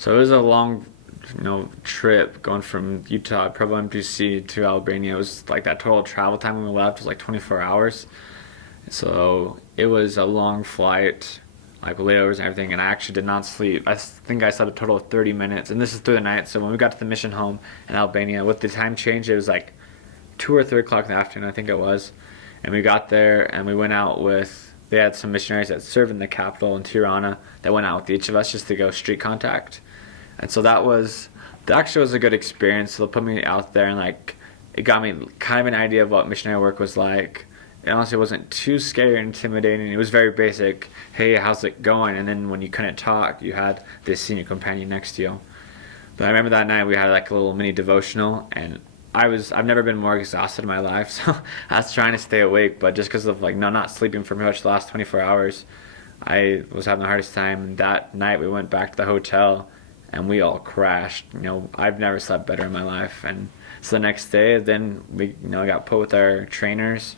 So it was a long, trip going from Utah, Provo, MPC to Albania. It was like that total travel time when we left was like 24 hours. So it was a long flight, like layovers and everything, and I actually did not sleep. I think I slept a total of 30 minutes, and this is through the night. So when we got to the mission home in Albania, with the time change, it was like 2 or 3 o'clock in the afternoon, I think it was. And we got there and we went out with, they had some missionaries that served in the capital in Tirana that went out with each of us just to go street contact. And so that actually was a good experience. So they put me out there and like, it got me kind of an idea of what missionary work was like. It honestly wasn't too scary or intimidating. It was very basic. Hey, how's it going? And then when you couldn't talk, you had this senior companion next to you. But I remember that night we had like a little mini devotional, and I've never been more exhausted in my life, so I was trying to stay awake, but just because of like not sleeping for pretty much the last 24 hours, I was having the hardest time. And that night we went back to the hotel and we all crashed. I've never slept better in my life. And so the next day, then we got put with our trainers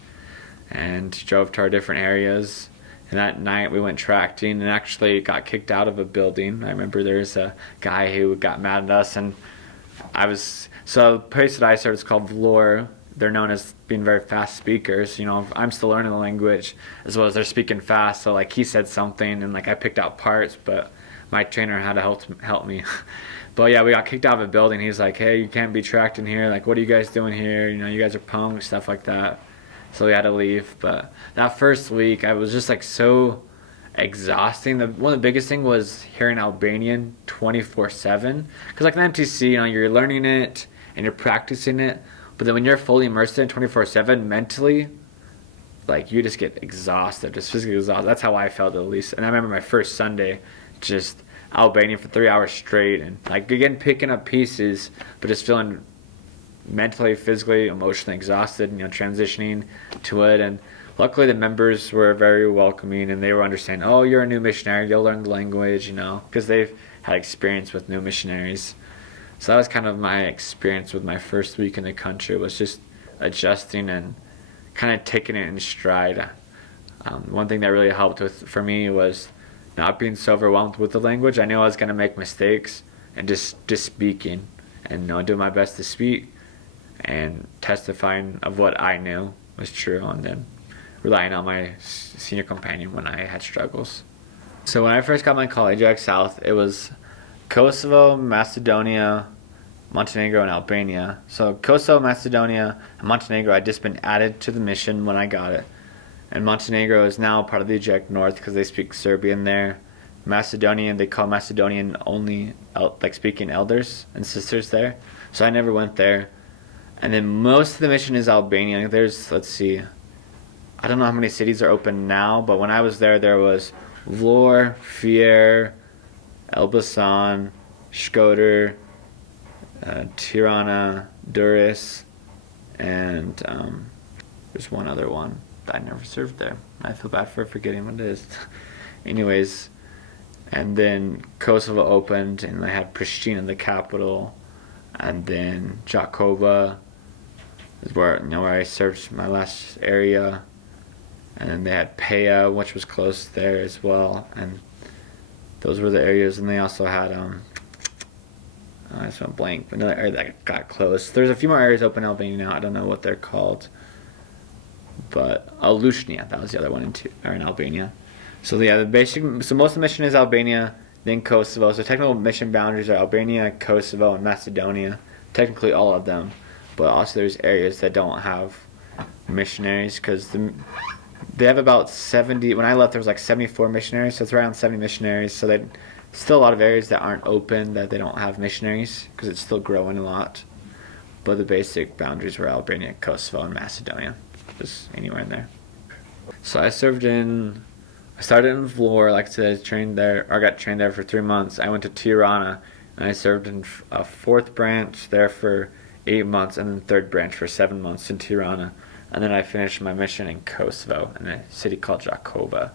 and drove to our different areas. And that night we went tracting and actually got kicked out of a building. I remember there's a guy who got mad at us, and so the place that I served is called Vlor. They're known as being very fast speakers. I'm still learning the language as well as they're speaking fast. So like he said something and like I picked out parts, but my trainer had to help me. But yeah, we got kicked out of a building. He's like, hey, you can't be tracked in here. Like, what are you guys doing here? You guys are punks, stuff like that. So we had to leave. But that first week, I was just like so exhausting. One of the biggest thing was hearing Albanian 24/7. Because like in MTC, you're learning it and you're practicing it. But then when you're fully immersed in 24/7 mentally, like you just get exhausted, just physically exhausted. That's how I felt at least. And I remember my first Sunday, just Albanian for 3 hours straight, and like again picking up pieces, but just feeling mentally, physically, emotionally exhausted, transitioning to it. And luckily the members were very welcoming and they were understanding, oh, you're a new missionary, you'll learn the language, because they've had experience with new missionaries. So that was kind of my experience with my first week in the country, was just adjusting and kind of taking it in stride. One thing that really helped for me was not being so overwhelmed with the language. I knew I was going to make mistakes, and just speaking and doing my best to speak and testifying of what I knew was true, and then relying on my senior companion when I had struggles. So when I first got my call at Adriatic South, it was Kosovo, Macedonia, Montenegro, and Albania. So Kosovo, Macedonia, and Montenegro had just been added to the mission when I got it. And Montenegro is now part of the Adriatic North because they speak Serbian there. Macedonian, they call Macedonian only like speaking elders and sisters there. So I never went there. And then most of the mission is Albania. There's, let's see, I don't know how many cities are open now, but when I was there was Vlor, Fier, Elbasan, Shkodër, Tirana, Durrës, and there's one other one that I never served there. I feel bad for forgetting what it is. Anyways, and then Kosovo opened, and they had Pristina, the capital, and then Jakova is where I served my last area, and then they had Peja, which was close there as well, and those were the areas. And they also had I just went blank, but another area that got close. There's a few more areas open in Albania now. I don't know what they're called, but Lushnia, that was the other one in Albania. So yeah, most of the mission is Albania, then Kosovo. So technical mission boundaries are Albania, Kosovo, and Macedonia. Technically all of them, but also there's areas that don't have missionaries because they have about 70. When I left, there was like 74 missionaries, so it's around 70 missionaries. So there's still a lot of areas that aren't open that they don't have missionaries because it's still growing a lot. But the basic boundaries were Albania, Kosovo, and Macedonia. Just anywhere in there. So I started in Vlor, like I said, I got trained there for 3 months. I went to Tirana, and I served in a 4th branch there for 8 months, and then 3rd branch for 7 months in Tirana. And then I finished my mission in Kosovo, in a city called Jakova.